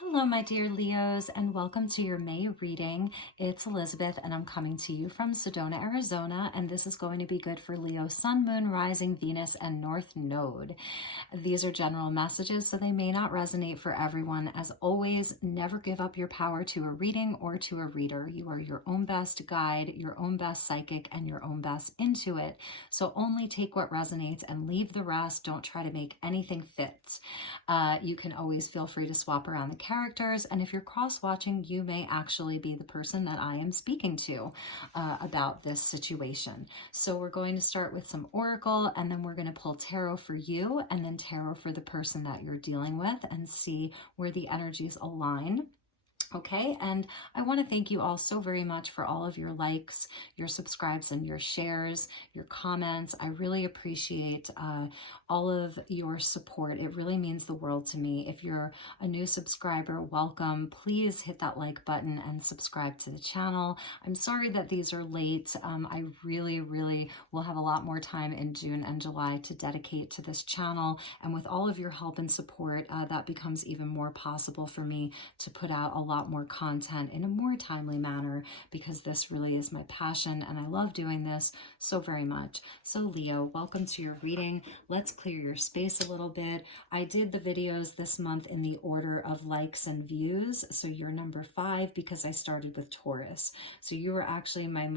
Hello, my dear Leos, and welcome to your May reading. It's Elizabeth, and I'm coming to you from Sedona, Arizona, and this is going to be good for Leo, Sun, Moon, Rising, Venus, and North Node. These are general messages, so they may not resonate for everyone. As always, never give up your power to a reading or to a reader. You are your own best guide, your own best psychic, and your own best intuit. So only take what resonates and leave the rest. Don't try to make anything fit. You can always feel free to swap around the characters, and if you're cross-watching, you may actually be the person that I am speaking to about this situation. So we're going to start with some oracle, and then we're going to pull tarot for you, and then tarot for the person that you're dealing with, and see where the energies align. Okay, and I want to thank you all so very much for all of your likes, your subscribes, and your shares, your comments. I really appreciate all of your support. It really means the world to me. If you're a new subscriber, welcome. Please hit that like button and subscribe to the channel. I'm sorry that these are late. I really will have a lot more time in June and July to dedicate to this channel. And with all of your help and support, that becomes even more possible for me to put out a lot more content in a more timely manner, because this really is my passion and I love doing this so very much. So Leo, welcome to your reading. Let's clear your space a little bit. I did the videos this month in the order of likes and views. So you're number 5 because I started with Taurus. So you were actually my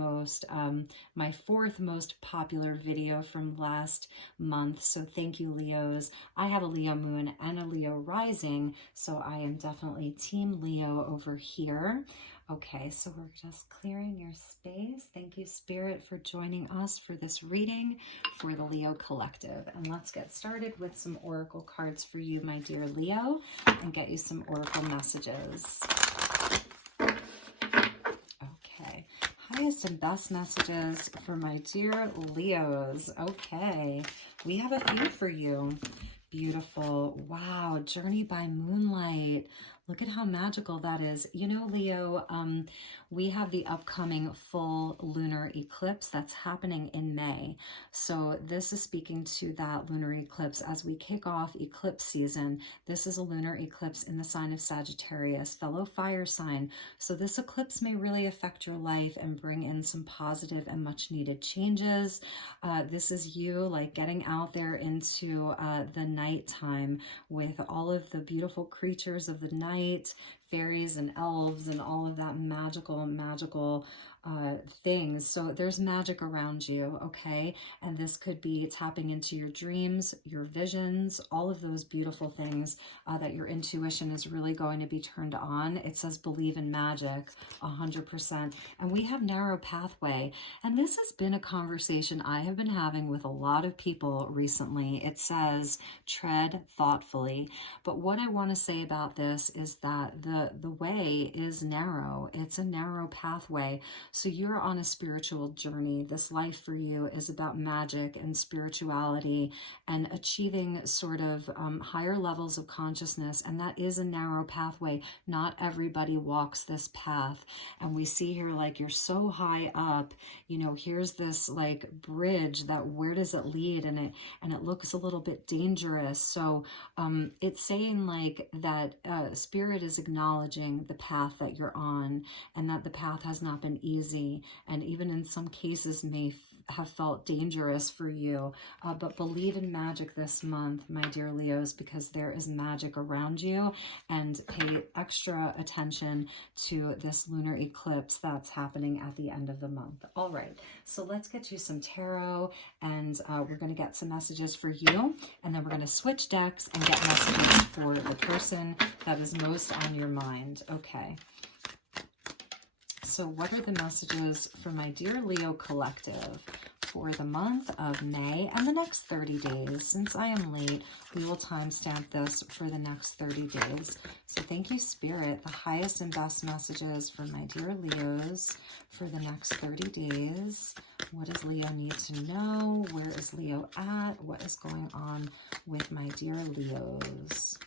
fourth most popular video from last month. So thank you, Leos. I have a Leo moon and a Leo rising, so I am definitely team Leo over here. Okay, so we're just clearing your space. Thank you, Spirit, for joining us for this reading for the Leo Collective. And let's get started with some oracle cards for you, my dear Leo, and get you some oracle messages. Okay, highest and best messages for my dear Leos. Okay, we have a few for you. Beautiful. Wow, Journey by Moonlight. Look at how magical that is. You know, Leo, we have the upcoming full lunar eclipse that's happening in May. So this is speaking to that lunar eclipse as we kick off eclipse season. This is a lunar eclipse in the sign of Sagittarius, fellow fire sign. So this eclipse may really affect your life and bring in some positive and much needed changes. This is you like getting out there into the nighttime with all of the beautiful creatures of the night, fairies and elves and all of that magical things. So there's magic around you, okay? And this could be tapping into your dreams, your visions, all of those beautiful things that your intuition is really going to be turned on. It says believe in magic 100%. And we have narrow pathway. And this has been a conversation I have been having with a lot of people recently. It says tread thoughtfully. But what I want to say about this is that the way is narrow. It's a narrow pathway. So you're on a spiritual journey. This life for you is about magic and spirituality and achieving sort of higher levels of consciousness. And that is a narrow pathway. Not everybody walks this path. And we see here, like, you're so high up, you know, here's this like bridge that where does it lead? And it looks a little bit dangerous. So it's saying like that Spirit is acknowledging the path that you're on, and that the path has not been easy, and even in some cases may have felt dangerous for you. But believe in magic this month, my dear Leos, because there is magic around you, and pay extra attention to this lunar eclipse that's happening at the end of the month. All right, so let's get you some tarot, and we're going to get some messages for you, and then we're going to switch decks and get messages for the person that is most on your mind. Okay. So what are the messages for my dear Leo Collective for the month of May and the next 30 days? Since I am late, we will timestamp this for the next 30 days. So thank you, Spirit. The highest and best messages for my dear Leos for the next 30 days. What does Leo need to know? Where is Leo at? What is going on with my dear Leos?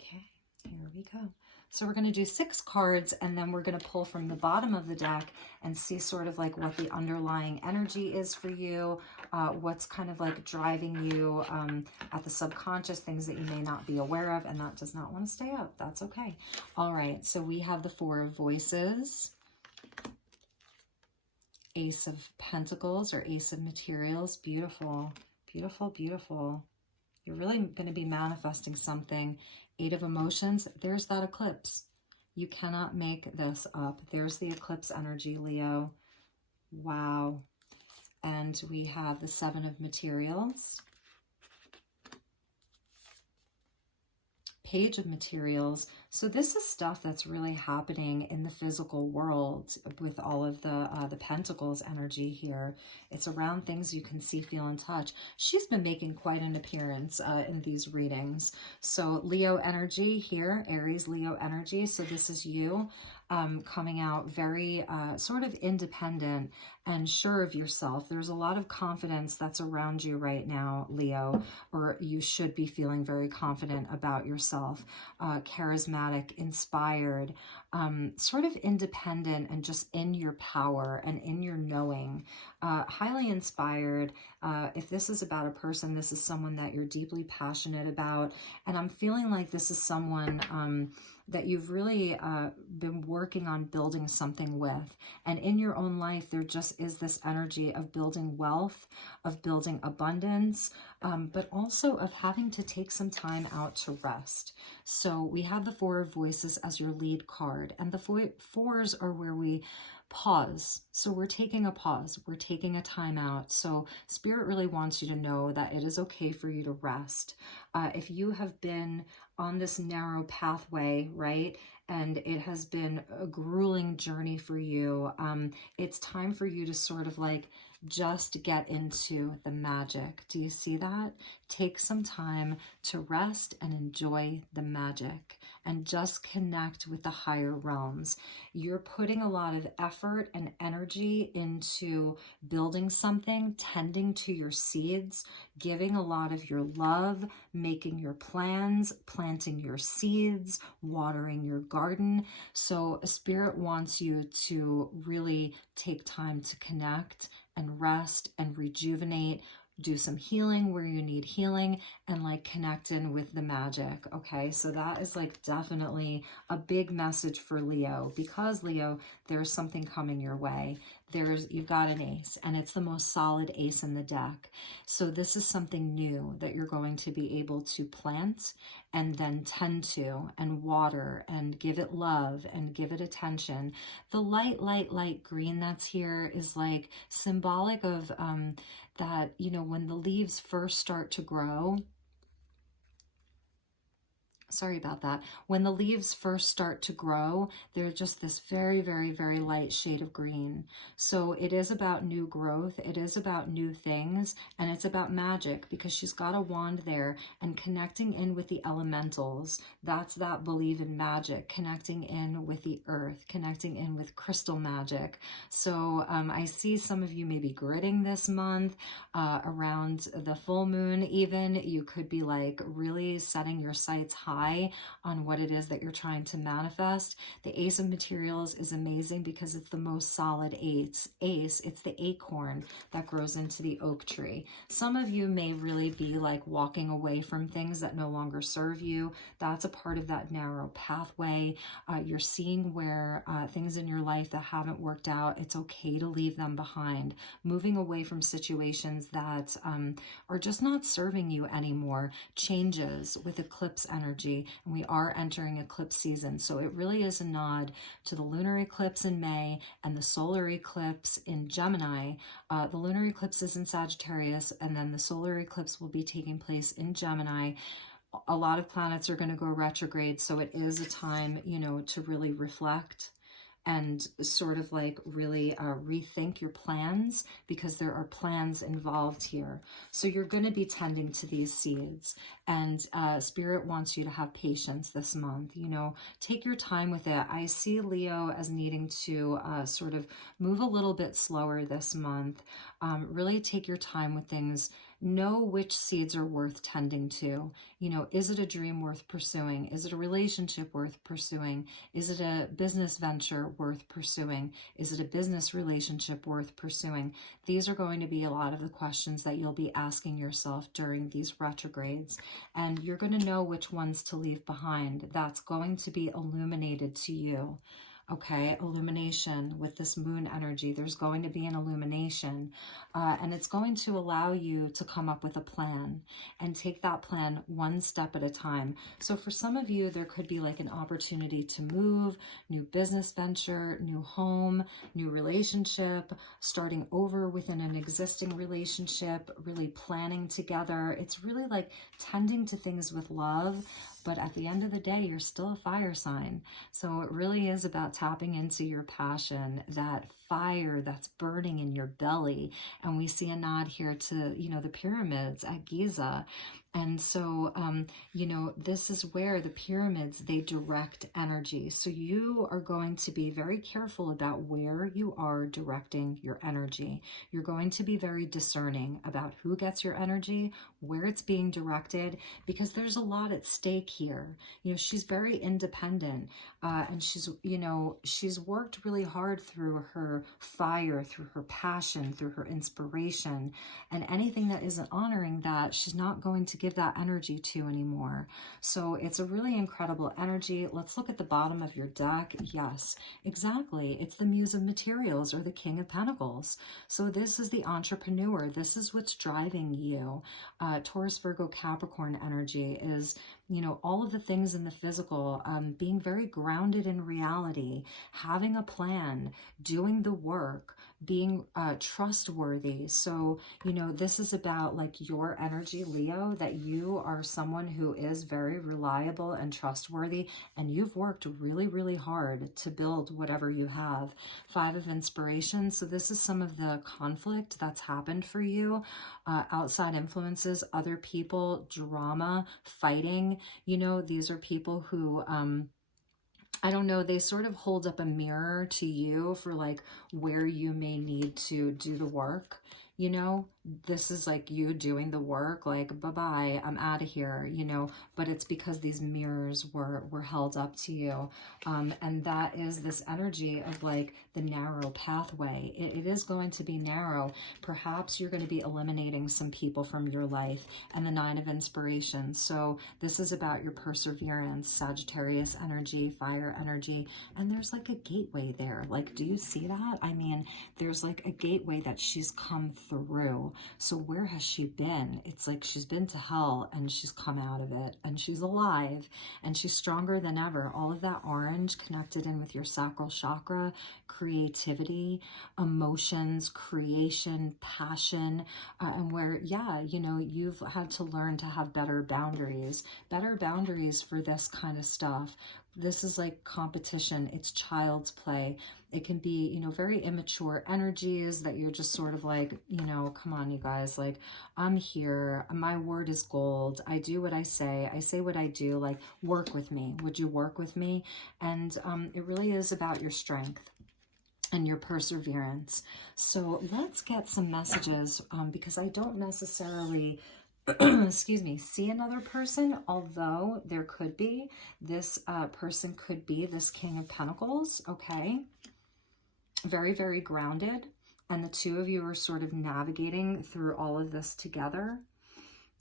Okay, here we go. So we're going to do 6 cards, and then we're going to pull from the bottom of the deck and see sort of like what the underlying energy is for you, what's kind of like driving you at the subconscious, things that you may not be aware of, and that does not want to stay up. That's okay. All right, so we have the 4 of Voices, Ace of Pentacles or Ace of Materials. Beautiful, beautiful, beautiful. You're really going to be manifesting something. 8 of Emotions. There's that eclipse. You cannot make this up. There's the eclipse energy, Leo. Wow. And we have the 7 of Materials. Page of Materials. So this is stuff that's really happening in the physical world with all of the Pentacles energy here. It's around things you can see, feel, and touch. She's been making quite an appearance in these readings. So Leo energy here, Aries Leo energy. So this is you coming out very sort of independent and sure of yourself. There's a lot of confidence that's around you right now, Leo, or you should be feeling very confident about yourself, charismatic, inspired, sort of independent and just in your power and in your knowing, highly inspired. If this is about a person, this is someone that you're deeply passionate about. And I'm feeling like this is someone that you've really been working on building something with. And in your own life, there just is this energy of building wealth, of building abundance, but also of having to take some time out to rest. So we have the 4 of Voices as your lead card, and the 4s are where we pause. So we're taking a pause. We're taking a time out. So Spirit really wants you to know that it is okay for you to rest. If you have been on this narrow pathway, right, and it has been a grueling journey for you, it's time for you to sort of like just get into the magic. Do you see that? Take some time to rest and enjoy the magic and just connect with the higher realms. You're putting a lot of effort and energy into building something, tending to your seeds, giving a lot of your love, making your plans, planting your seeds, watering your garden. So Spirit wants you to really take time to connect and rest and rejuvenate, do some healing where you need healing, and like connect in with the magic. Okay, so that is like definitely a big message for Leo, because Leo, there's something coming your way. You've got an ace, and it's the most solid ace in the deck. So this is something new that you're going to be able to plant and then tend to and water and give it love and give it attention. The light green that's here is like symbolic of that, you know, when the leaves first start to grow, sorry about that. When the leaves first start to grow, they're just this very, very, very light shade of green. So it is about new growth. It is about new things. And it's about magic, because she's got a wand there and connecting in with the elementals. That's that believe in magic, connecting in with the earth, connecting in with crystal magic. So I see some of you maybe gritting this month around the full moon even. You could be like really setting your sights high on what it is that you're trying to manifest. The Ace of Materials is amazing because it's the most solid ace. It's the acorn that grows into the oak tree. Some of you may really be like walking away from things that no longer serve you. That's a part of that narrow pathway. You're seeing where things in your life that haven't worked out, it's okay to leave them behind. Moving away from situations that are just not serving you anymore. Changes with eclipse energy. And we are entering eclipse season. So it really is a nod to the lunar eclipse in May and the solar eclipse in Gemini. The lunar eclipse is in Sagittarius, and then the solar eclipse will be taking place in Gemini. A lot of planets are going to go retrograde. So it is a time, you know, to really reflect and sort of like really rethink your plans, because there are plans involved here. So you're going to be tending to these seeds, and Spirit wants you to have patience this month. You know, take your time with it. I see Leo as needing to sort of move a little bit slower this month. Really take your time with things. know which seeds are worth tending to. You know, is it a dream worth pursuing? Is it a relationship worth pursuing? Is it a business venture worth pursuing? Is it a business relationship worth pursuing? These are going to be a lot of the questions that you'll be asking yourself during these retrogrades. And you're going to know which ones to leave behind. That's going to be illuminated to you. Okay, illumination with this moon energy. There's going to be an illumination, and it's going to allow you to come up with a plan and take that plan one step at a time. So for some of you, there could be like an opportunity to move, new business venture, new home, new relationship, starting over within an existing relationship, really planning together. It's really like tending to things with love. But at the end of the day, you're still a fire sign. So it really is about tapping into your passion, that fire that's burning in your belly. And we see a nod here to, you know, the pyramids at Giza. And so, you know, this is where the pyramids, they direct energy. So you are going to be very careful about where you are directing your energy. You're going to be very discerning about who gets your energy, where it's being directed, because there's a lot at stake here. You know, she's very independent, and she's, you know, she's worked really hard through her fire, through her passion, through her inspiration, and anything that isn't honoring that, she's not going to give that energy to anymore. So it's a really incredible energy. Let's look at the bottom of your deck. Yes, exactly. It's the Muse of Materials, or the King of Pentacles. So this is the entrepreneur. This is what's driving you. Taurus, Virgo, Capricorn energy is, you know, all of the things in the physical, being very grounded in reality, having a plan, doing the work, being trustworthy. So, you know, this is about like your energy, Leo, that you are someone who is very reliable and trustworthy, and you've worked really, really hard to build whatever you have. Five of Inspiration. So this is some of the conflict that's happened for you. Outside influences, other people, drama, fighting. You know, these are people who, I don't know, they sort of hold up a mirror to you for like where you may need to do the work. You know, this is like you doing the work, like, bye-bye, I'm out of here, you know, but it's because these mirrors were held up to you. And that is this energy of like the narrow pathway. It is going to be narrow. Perhaps you're going to be eliminating some people from your life. And the Nine of Inspiration. So this is about your perseverance, Sagittarius energy, fire energy. And there's like a gateway there. Like, do you see that? I mean, there's like a gateway that she's come through. So where has she been? It's like she's been to hell and she's come out of it, and she's alive and she's stronger than ever. All of that orange connected in with your sacral chakra, creativity, emotions, creation, passion, and where, yeah, you know, you've had to learn to have better boundaries for this kind of stuff. This is like competition. It's child's play. It can be, you know, very immature energies that you're just sort of like, you know, come on, you guys, like, I'm here. My word is gold. I do what I say what I do. Like, work with me. Would you work with me? And it really is about your strength and your perseverance. So let's get some messages, because I don't necessarily excuse me, see another person, although there could be. This person could be this King of Pentacles, okay? Very, very grounded. And the two of you are sort of navigating through all of this together.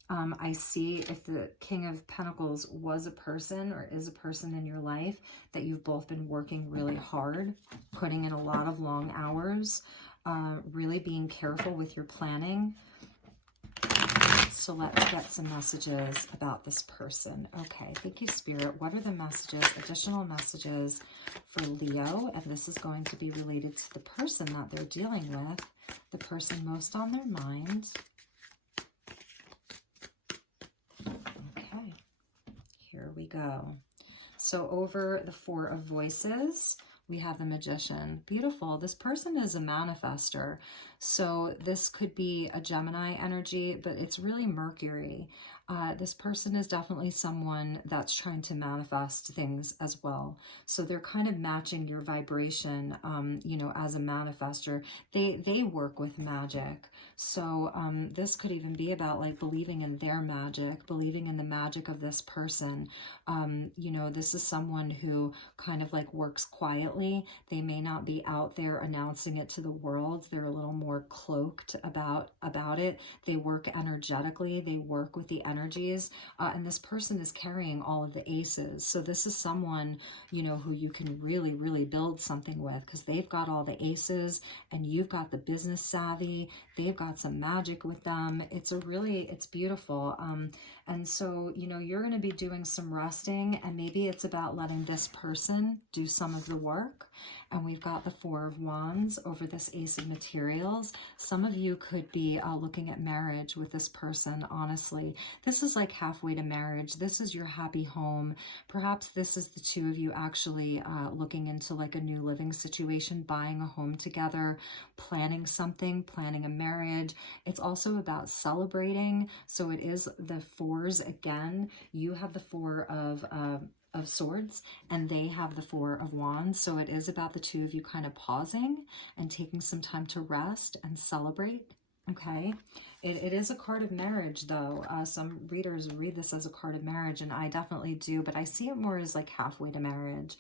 I see if the King of Pentacles was a person or is a person in your life that you've both been working really hard, putting in a lot of long hours, really being careful with your planning. So let's get some messages about this person. Okay, thank you, Spirit. What are the messages, additional messages for Leo? And this is going to be related to the person that they're dealing with, the person most on their mind. Okay, here we go. So over the Four of Voices, we have the Magician. Beautiful. This person is a manifester. So this could be a Gemini energy, but it's really Mercury. This person is definitely someone that's trying to manifest things as well. So they're kind of matching your vibration, you know, as a manifester. They work with magic. So this could even be about like believing in their magic, believing in the magic of this person. You know, this is someone who kind of like works quietly. They may not be out there announcing it to the world. They're a little more cloaked about it. They work energetically. They work with the energies. And this person is carrying all of the aces. So this is someone, you know, who you can really, really build something with, because they've got all the aces and you've got the business savvy. They've got some magic with them. It's beautiful. And so, you know, you're going to be doing some resting, and maybe it's about letting this person do some of the work. And we've got the Four of Wands over this Ace of Materials. Some of you could be looking at marriage with this person, honestly. This is like halfway to marriage. This is your happy home. Perhaps this is the two of you actually looking into like a new living situation, buying a home together, planning something, planning a marriage. It's also about celebrating. So it is the fours again. You have the Four of Swords and they have the Four of Wands. So it is about the two of you kind of pausing and taking some time to rest and celebrate. Okay. It is a card of marriage though. Some readers read this as a card of marriage, and I definitely do, but I see it more as like halfway to marriage.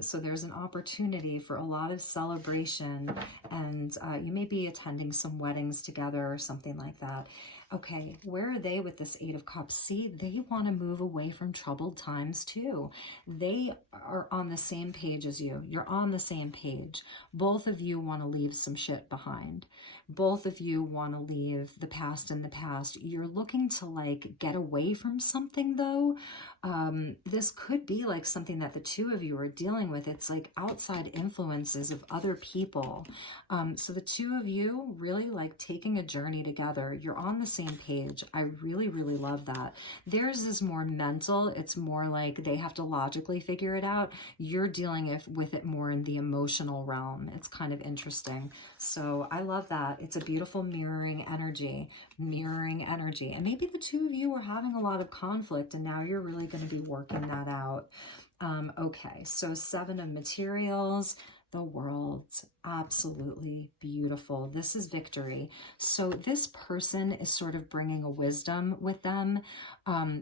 So there's an opportunity for a lot of celebration, and you may be attending some weddings together or something like that. Okay, where are they with this Eight of Cups? See, they want to move away from troubled times too. They are on the same page as you. You're on the same page. Both of you want to leave some shit behind. Both of you want to leave the past in the past. You're looking to like get away from something though. This could be like something that the two of you are dealing with. It's like outside influences of other people. So the two of you really like taking a journey together. You're on the same page. I really, really love that. Theirs is more mental. It's more like they have to logically figure it out. You're dealing with it more in the emotional realm. It's kind of interesting. So I love that. It's a beautiful mirroring energy. And maybe the two of you are having a lot of conflict, and now you're really going to be working that out. Okay, so Seven of Materials, the World, absolutely beautiful. This is victory. So this person is sort of bringing a wisdom with them.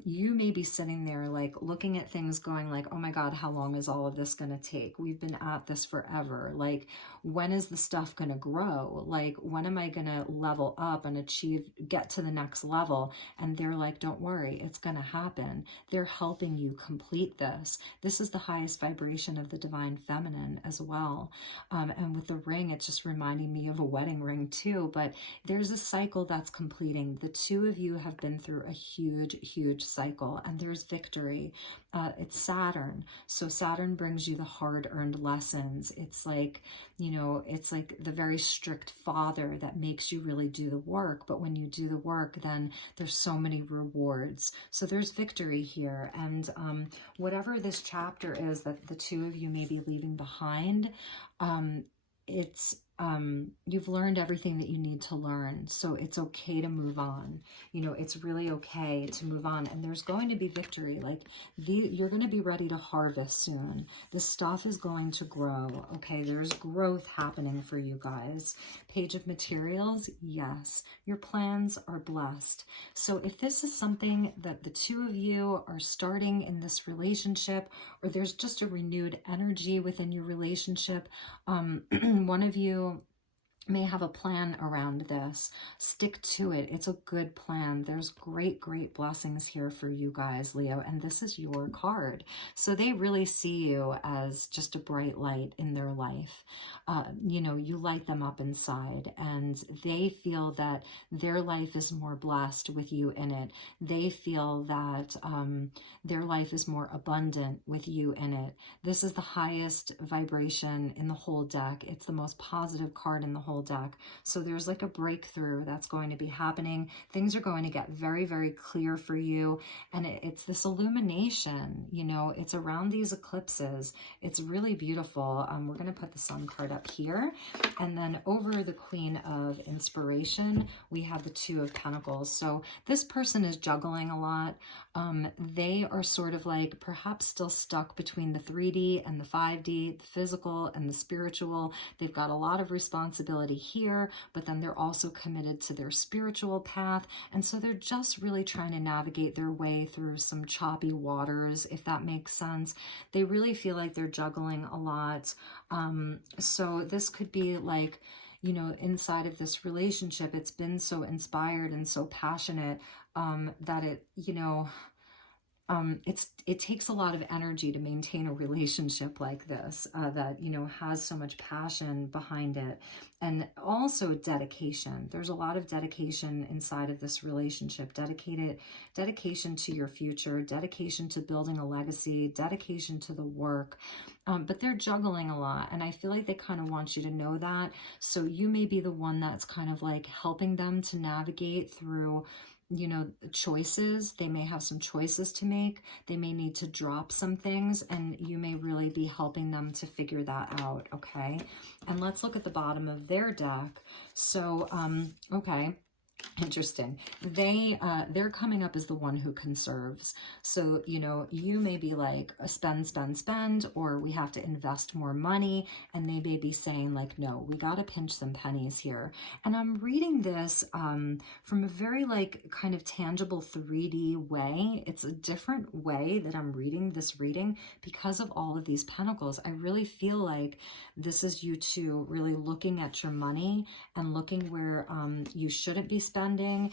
You may be sitting there like looking at things going like, oh my God, how long is all of this going to take? We've been at this forever. Like, when is the stuff going to grow? Like, when am I going to level up and get to the next level? And they're like, don't worry, it's going to happen. They're helping you complete this. This is the highest vibration of the divine feminine as well. And with the ring, it's just reminding me of a wedding ring too, but there's a cycle that's completing. The two of you have been through a huge cycle, and there's victory. It's Saturn. So Saturn brings you the hard-earned lessons. It's like, you know, it's like the very strict father that makes you really do the work. But when you do the work, then there's so many rewards. So there's victory here. And whatever this chapter is that the two of you may be leaving behind, you've learned everything that you need to learn. So it's okay to move on. You know, it's really okay to move on. And there's going to be victory. Like you're going to be ready to harvest soon. This stuff is going to grow. Okay. There's growth happening for you guys. Page of Materials. Yes. Your plans are blessed. So if this is something that the two of you are starting in this relationship, or there's just a renewed energy within your relationship, one of you may have a plan around this. Stick to it. It's a good plan. There's great blessings here for you guys, Leo, and this is your card. So they really see you as just a bright light in their life. You know, you light them up inside, and they feel that their life is more blessed with you in it. They feel that their life is more abundant with you in it. This is the highest vibration in the whole deck. It's the most positive card in the whole whole deck. So there's like a breakthrough that's going to be happening. Things are going to get very, very clear for you. And it's this illumination, you know, it's around these eclipses. It's really beautiful. We're going to put the Sun card up here. And then over the Queen of Inspiration, we have the Two of Pentacles. So this person is juggling a lot. They are sort of like perhaps still stuck between the 3D and the 5D, the physical and the spiritual. They've got a lot of responsibility here, but then they're also committed to their spiritual path. And so they're just really trying to navigate their way through some choppy waters, if that makes sense. They really feel like they're juggling a lot. So this could be like, you know, inside of this relationship, it's been so inspired and so passionate that it, you know, it takes a lot of energy to maintain a relationship like this that, you know, has so much passion behind it, and also dedication. There's a lot of dedication inside of this relationship, dedication to your future, dedication to building a legacy, dedication to the work. But they're juggling a lot, and I feel like they kind of want you to know that. So you may be the one that's kind of like helping them to navigate through, you know, choices. They may have some choices to make. They may need to drop some things, and you may really be helping them to figure that out, okay? And let's look at the bottom of their deck. So, okay. Interesting. They're coming up as the one who conserves. So, you know, you may be like a spend, spend, spend, or we have to invest more money. And they may be saying like, no, we got to pinch some pennies here. And I'm reading this from a very like kind of tangible 3D way. It's a different way that I'm reading this reading because of all of these pentacles. I really feel like this is you two really looking at your money and looking where you shouldn't be spending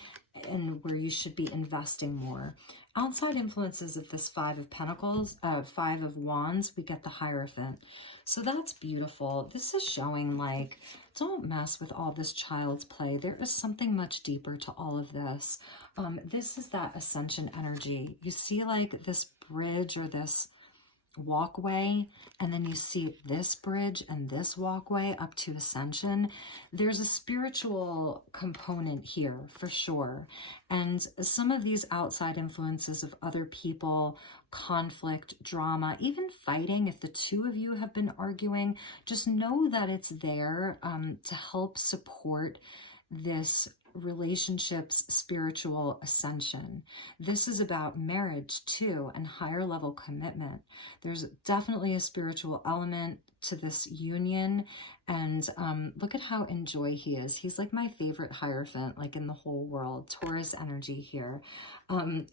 and where you should be investing more. Outside influences of this Five of Pentacles, Five of Wands, we get the Hierophant. So that's beautiful. This is showing like, don't mess with all this child's play. There is something much deeper to all of this. This is that ascension energy. You see like this bridge or this walkway, and then you see this bridge and this walkway up to ascension. There's a spiritual component here for sure. And some of these outside influences of other people, conflict, drama, even fighting, if the two of you have been arguing, just know that it's there to help support this relationship's spiritual ascension. This is about marriage too, and higher level commitment. There's definitely a spiritual element to this union. And look at how in joy he is. He's like my favorite Hierophant, like in the whole world. Taurus energy here.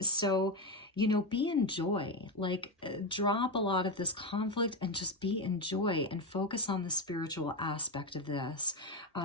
So, you know, be in joy, like drop a lot of this conflict and just be in joy and focus on the spiritual aspect of this.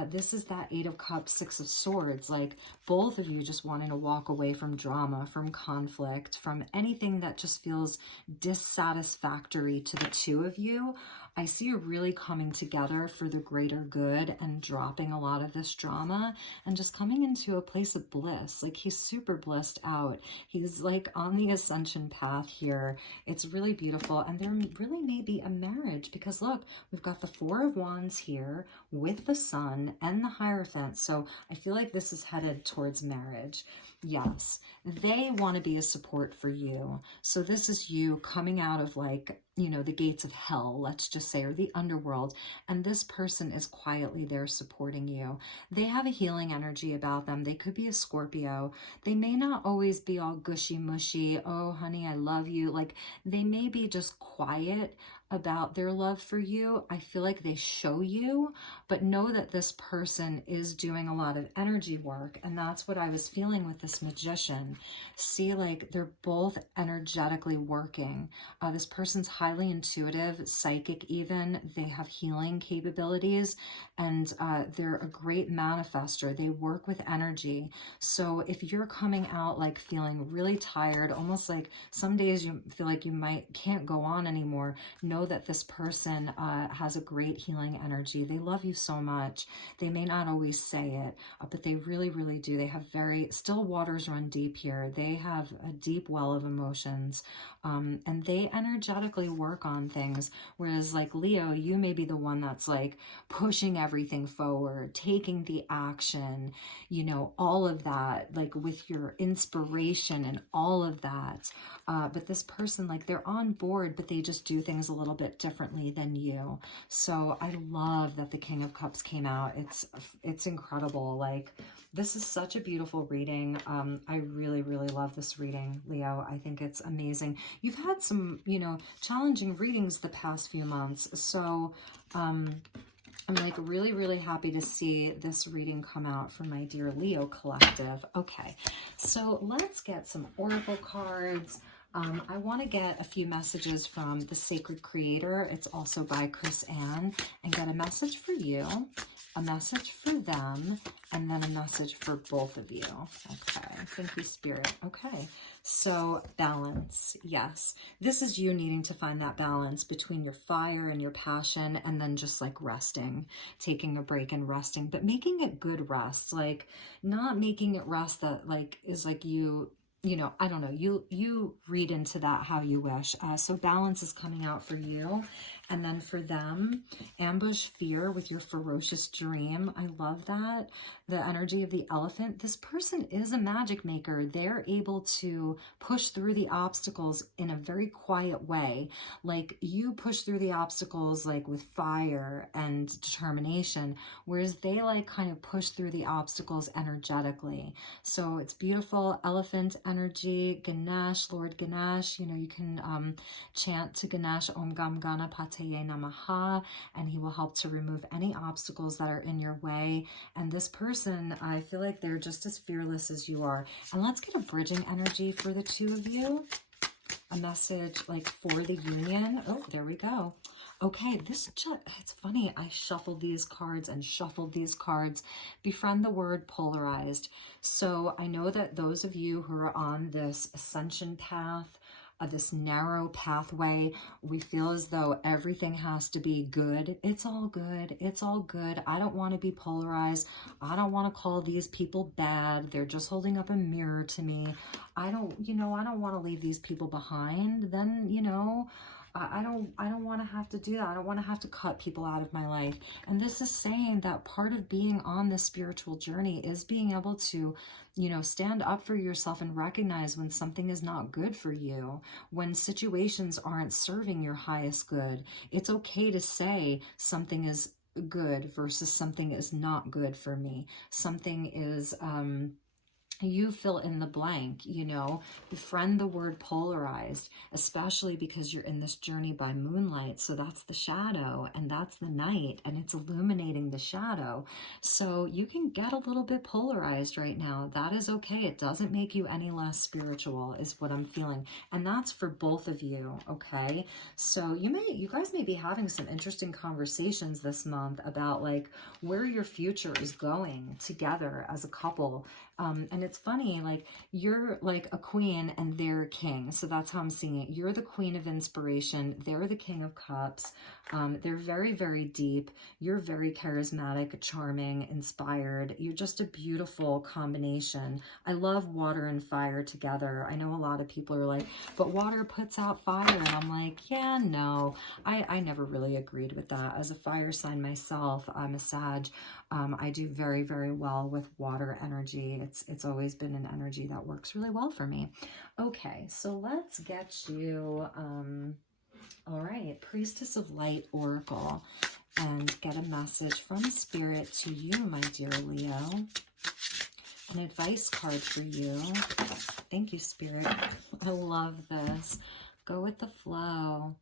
This is that Eight of Cups, Six of Swords, like both of you just wanting to walk away from drama, from conflict, from anything that just feels dissatisfactory to the two of you. I see you really coming together for the greater good and dropping a lot of this drama and just coming into a place of bliss. Like he's super blissed out. He's like on the ascension path here. It's really beautiful. And there really may be a marriage because look, we've got the Four of Wands here with the Sun and the Hierophant. So I feel like this is headed towards marriage. Yes, they want to be a support for you. So this is you coming out of like, you know, the gates of hell, let's just say, or the underworld. And this person is quietly there supporting you. They have a healing energy about them. They could be a Scorpio. They may not always be all gushy mushy. Oh, honey, I love you. Like they may be just quiet about their love for you. I feel like they show you, but know that this person is doing a lot of energy work. And that's what I was feeling with this Magician. See, like they're both energetically working. This person's highly intuitive, psychic even. They have healing capabilities, and they're a great manifester. They work with energy. So if you're coming out like feeling really tired, almost like some days you feel like you can't go on anymore, know know that this person has a great healing energy. They love you so much. They may not always say it, but they really, really do. They have very, still waters run deep here. They have a deep well of emotions, and they energetically work on things. Whereas like Leo, you may be the one that's like pushing everything forward, taking the action, you know, all of that, like with your inspiration and all of that. But this person, like, they're on board, but they just do things a little bit differently than you. So I love that the King of Cups came out. It's incredible. Like, this is such a beautiful reading. I really, really love this reading, Leo. I think it's amazing. You've had some, you know, challenging readings the past few months. So, I'm like really, really happy to see this reading come out from my dear Leo collective. Okay, so let's get some oracle cards. I want to get a few messages from the Sacred Creator. It's also by Chris Ann, and get a message for you, a message for them, and then a message for both of you. Okay, thank you, Spirit. Okay, so balance. Yes, this is you needing to find that balance between your fire and your passion, and then just like resting, taking a break and resting, but making it good rest, like not making it rest that like is like you know, I don't know, you read into that how you wish. So balance is coming out for you. And then for them, ambush fear with your ferocious dream. I love that. The energy of the elephant. This person is a magic maker. They're able to push through the obstacles in a very quiet way. Like you push through the obstacles like with fire and determination, whereas they like kind of push through the obstacles energetically. So it's beautiful. Elephant energy, Ganesh, Lord Ganesh. You know, you can chant to Ganesh, Om Gam Ganapati Namaha, and he will help to remove any obstacles that are in your way. And this person, I feel like they're just as fearless as you are. And let's get a bridging energy for the two of you. A message like for the union. Oh, there we go. Okay, it's funny. I shuffled these cards and shuffled these cards. Befriend the word polarized. So I know that those of you who are on this ascension path, this narrow pathway, we feel as though everything has to be good. It's all good. It's all good. I don't want to be polarized. I don't want to call these people bad. They're just holding up a mirror to me. I don't want to leave these people behind. Then, you know, I don't want to have to do that. I don't want to have to cut people out of my life. And this is saying that part of being on this spiritual journey is being able to, you know, stand up for yourself and recognize when something is not good for you, when situations aren't serving your highest good. It's okay to say something is good versus something is not good for me. Something is, you fill in the blank, you know, befriend the word polarized, especially because you're in this journey by moonlight. So that's the shadow and that's the night, and it's illuminating the shadow. So you can get a little bit polarized right now. That is okay. It doesn't make you any less spiritual is what I'm feeling. And that's for both of you. Okay. So you guys may be having some interesting conversations this month about like where your future is going together as a couple. And it's funny, like you're like a queen and they're a king. So that's how I'm seeing it. You're the queen of inspiration. They're the king of cups. They're very, very deep. You're very charismatic, charming, inspired. You're just a beautiful combination. I love water and fire together. I know a lot of people are like, but water puts out fire. And I'm like, yeah, no, I never really agreed with that. As a fire sign myself, I'm a Sag. I do very, very well with water energy. It's always been an energy that works really well for me. Okay, so let's get you, all right, Priestess of Light Oracle, and get a message from Spirit to you, my dear Leo. An advice card for you. Thank you, Spirit. I love this. Go with the flow.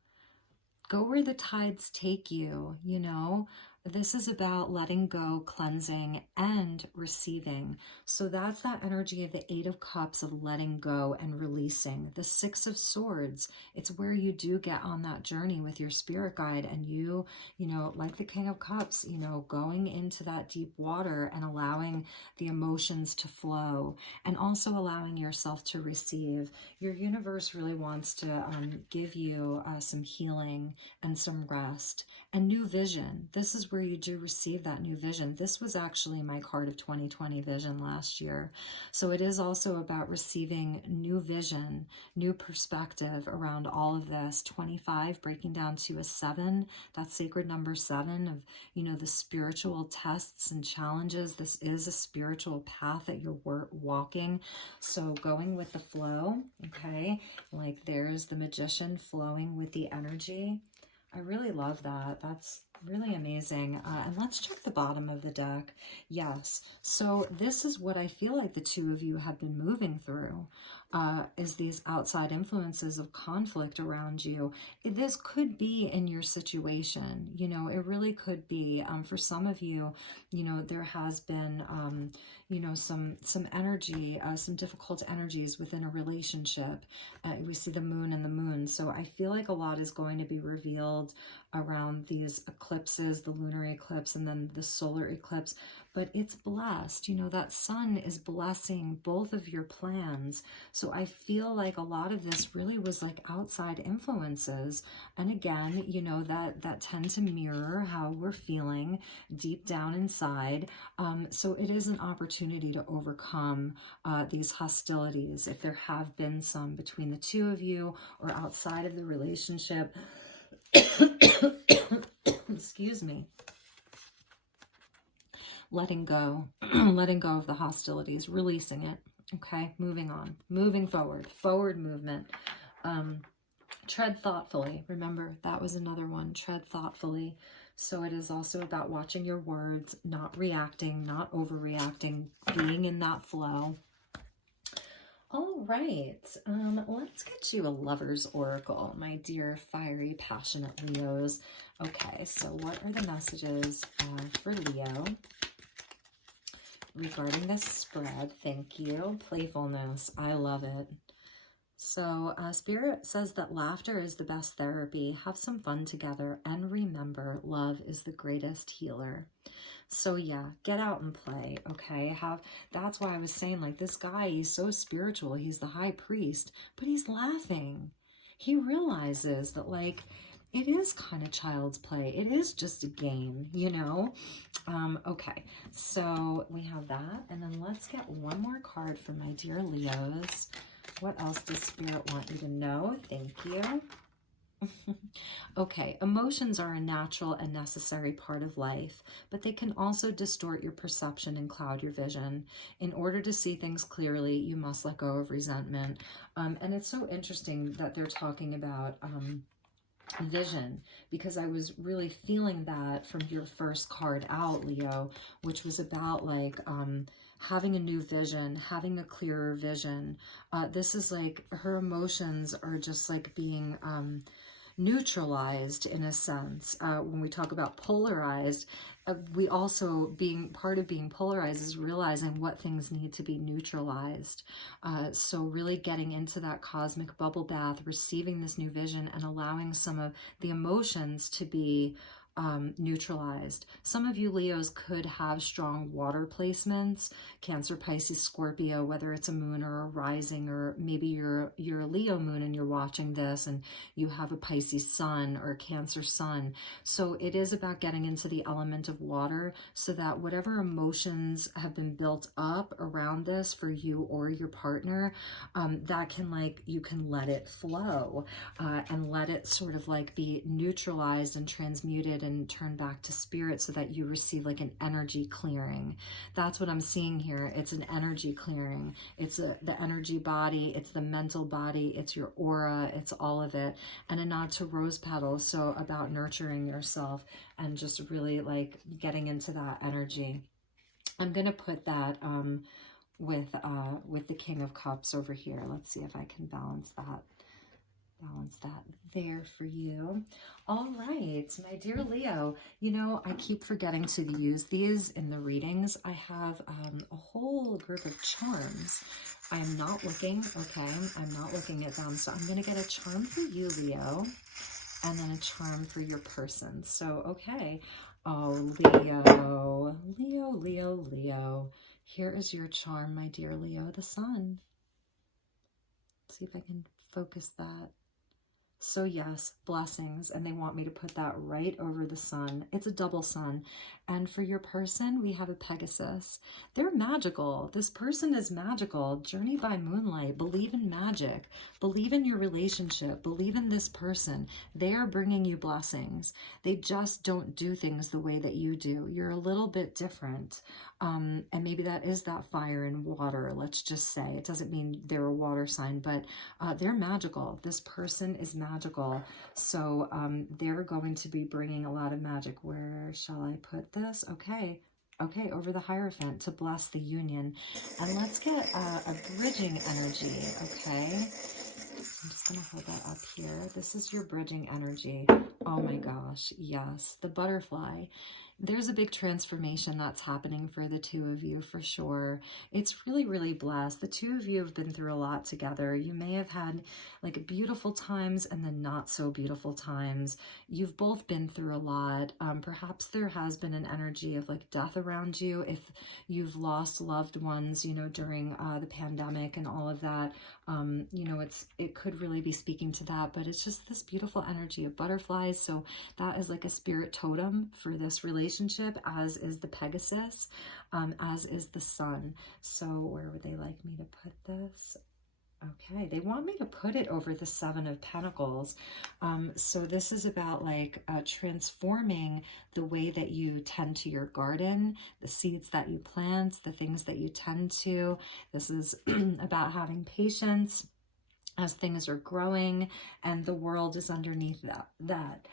Go where the tides take you, you know. This is about letting go, cleansing, and receiving. So that's that energy of the Eight of Cups, of letting go and releasing. The Six of Swords, it's where you do get on that journey with your spirit guide, and you know, like the King of Cups, you know, going into that deep water and allowing the emotions to flow, and also allowing yourself to receive. Your universe really wants to give you some healing and some rest and new vision. This is where you do receive that new vision. This was actually my card of 2020 vision last year. So it is also about receiving new vision, new perspective around all of this. 25 breaking down to a 7, that sacred number 7 of, you know, the spiritual tests and challenges. This is a spiritual path that you're walking. So going with the flow, okay? Like there's the Magician flowing with the energy. I really love that. That's really amazing. And let's check the bottom of the deck. Yes. So this is what I feel like the two of you have been moving through, is these outside influences of conflict around you. This could be in your situation. You know, it really could be. For some of you, you know, there has been, you know, some energy, some difficult energies within a relationship. We see the moon and the moon. So I feel like a lot is going to be revealed around these eclipses, the lunar eclipse and then the solar eclipse. But it's blessed. You know, that sun is blessing both of your plans. So I feel like a lot of this really was like outside influences. And again, you know, that tend to mirror how we're feeling deep down inside. So it is an opportunity to overcome these hostilities, if there have been some between the two of you or outside of the relationship. Excuse me. Letting go, letting go of the hostilities, releasing it. Okay, moving on, moving forward, forward movement. Tread thoughtfully. Remember, that was another one, tread thoughtfully. So it is also about watching your words, not reacting, not overreacting, being in that flow. All right, let's get you a lover's oracle, my dear fiery, passionate Leos. Okay, so what are the messages for Leo regarding this spread? Thank you. Playfulness. I love it. So Spirit says that laughter is the best therapy. Have some fun together. And remember, love is the greatest healer. So yeah, get out and play, okay? That's why I was saying, like, this guy, he's so spiritual. He's the high priest, but he's laughing. He realizes that, like, it is kind of child's play. It is just a game, you know? Okay, so we have that. And then let's get one more card for my dear Leos. What else does Spirit want you to know? Thank you. Okay, emotions are a natural and necessary part of life, but they can also distort your perception and cloud your vision. In order to see things clearly, you must let go of resentment. And it's so interesting that they're talking about vision, because I was really feeling that from your first card out, Leo, which was about like having a new vision, having a clearer vision. This is like her emotions are just like being neutralized in a sense. When we talk about polarized, we also, being part of being polarized is realizing what things need to be neutralized. So really getting into that cosmic bubble bath, receiving this new vision and allowing some of the emotions to be neutralized. Some of you Leos could have strong water placements, Cancer, Pisces, Scorpio, whether it's a moon or a rising, or maybe you're a Leo moon and you're watching this and you have a Pisces sun or a Cancer sun. So it is about getting into the element of water so that whatever emotions have been built up around this for you or your partner, that can, like, you can let it flow and let it sort of like be neutralized and transmuted and turn back to spirit so that you receive like an energy clearing. That's what I'm seeing here. It's an energy clearing. It's the energy body, it's the mental body, it's your aura, it's all of it. And a nod to rose petals, so about nurturing yourself and just really like getting into that energy. I'm going to put that with the King of Cups over here. Let's see if I can balance that balance that there for you. All right, my dear Leo, you know, I keep forgetting to use these in the readings. I have a whole group of charms. I'm not looking, okay, I'm not looking at them. So I'm going to get a charm for you, Leo, and then a charm for your person. So, okay. Oh, Leo, Leo, Leo, Leo. Here is your charm, my dear Leo, the sun. Let's see if I can focus that. So yes, blessings, and they want me to put that right over the sun. It's a double sun. And for your person, we have a Pegasus. They're magical. This person is magical. Journey by moonlight. Believe in magic. Believe in your relationship. Believe in this person. They are bringing you blessings. They just don't do things the way that you do. You're a little bit different. And maybe that is that fire and water, let's just say. It doesn't mean they're a water sign, but they're magical. This person is magical. So they're going to be bringing a lot of magic. Where shall I put this? Okay. Okay, over the Hierophant to bless the union. And let's get a bridging energy, okay? I'm just going to hold that up here. This is your bridging energy. Oh my gosh, yes, the butterfly. There's a big transformation that's happening for the two of you for sure. It's really, really blessed. The two of you have been through a lot together. You may have had like beautiful times and then not so beautiful times. You've both been through a lot. Perhaps there has been an energy of like death around you. If you've lost loved ones, you know, during the pandemic and all of that, you know, it could really be speaking to that, but it's just this beautiful energy of butterflies. So that is like a spirit totem for this relationship, as is the Pegasus, as is the sun. So where would they like me to put this? Okay, they want me to put it over the Seven of Pentacles. So this is about like transforming the way that you tend to your garden, the seeds that you plant, the things that you tend to. This is about having patience as things are growing and the world is underneath that.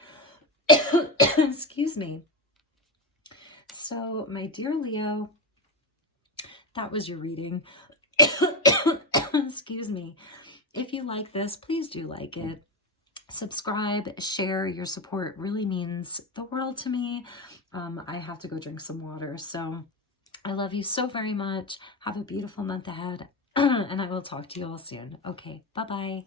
Excuse me. So my dear Leo, that was your reading. Excuse me. If you like this, please do like it. Subscribe, share. Your support really means the world to me. I have to go drink some water. So I love you so very much. Have a beautiful month ahead. And I will talk to you all soon. Okay, bye-bye.